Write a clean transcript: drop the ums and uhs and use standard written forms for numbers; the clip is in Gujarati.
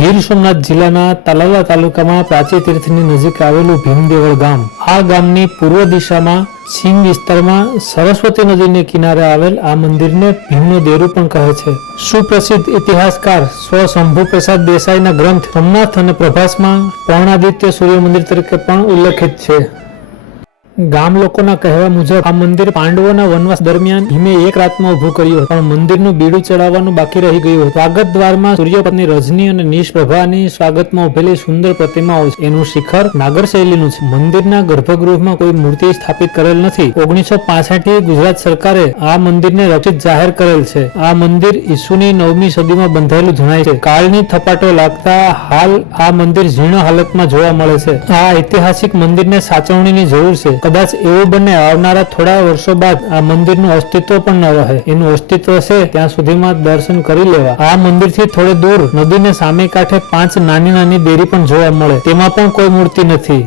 ગીર સોમનાથ જિલ્લાના તાલાલા તાલુકામાં પ્રાચી તીર્થની નજીક આવેલું ભીમદેવળ ગામ. આ ગામની પૂર્વ દિશામાં સીમ વિસ્તારમાં સરસ્વતી નદીને કિનારે આવેલ આ મંદિરને ભીમનું દેરું પણ કહે છે. સુપ્રસિદ્ધ ઇતિહાસકાર સ્વ શંભુપ્રસાદ દેસાઈના ગ્રંથ સોમનાથ અને પ્રભાસમાં પૌર્ણાદિત્ય સૂર્ય મંદિર તરીકે પણ ઉલ્લેખિત છે. ગામ લોકોના કહેવા મુજબ આ મંદિર પાંડવોના વનવાસ દરમિયાન ભીમે એક રાતમાં ઉભું કર્યું પણ મંદિરનું બીડું ચડાવવાનું બાકી રહી ગયું. સ્વાગત દ્વારમાં સૂર્યપત્ની રજની અને નિષ્પ્રભાની સ્વાગતમાં ઉભેલી સુંદર પ્રતિમાઓ છે. એનું શિખર નાગર શૈલીનું છે. મંદિરના ગર્ભગૃહમાં કોઈ મૂર્તિ સ્થાપિત કરેલ નથી. 1965 થી ગુજરાત સરકારે આ મંદિરને રક્ષિત જાહેર કરેલ છે. આ મંદિર ઈસુની 9મી સદીમાં બંધાયેલું જણાય છે. કાળની થપાટો લાગતા હાલ આ મંદિર જીર્ણ હાલતમાં જોવા મળે છે. આ ઐતિહાસિક મંદિરને સાચવણીની જરૂર છે. કદાચ એવું બને આવનારા થોડા વર્ષો બાદ આ મંદિરનું અસ્તિત્વ પણ ન રહે. એનું અસ્તિત્વ છે ત્યાં સુધીમાં દર્શન કરી લેવા. આ મંદિરથી થોડે દૂર નદીને સામે કાંઠે 5 નાની નાની દેરી પણ જોવા મળે. તેમાં પણ કોઈ મૂર્તિ નથી.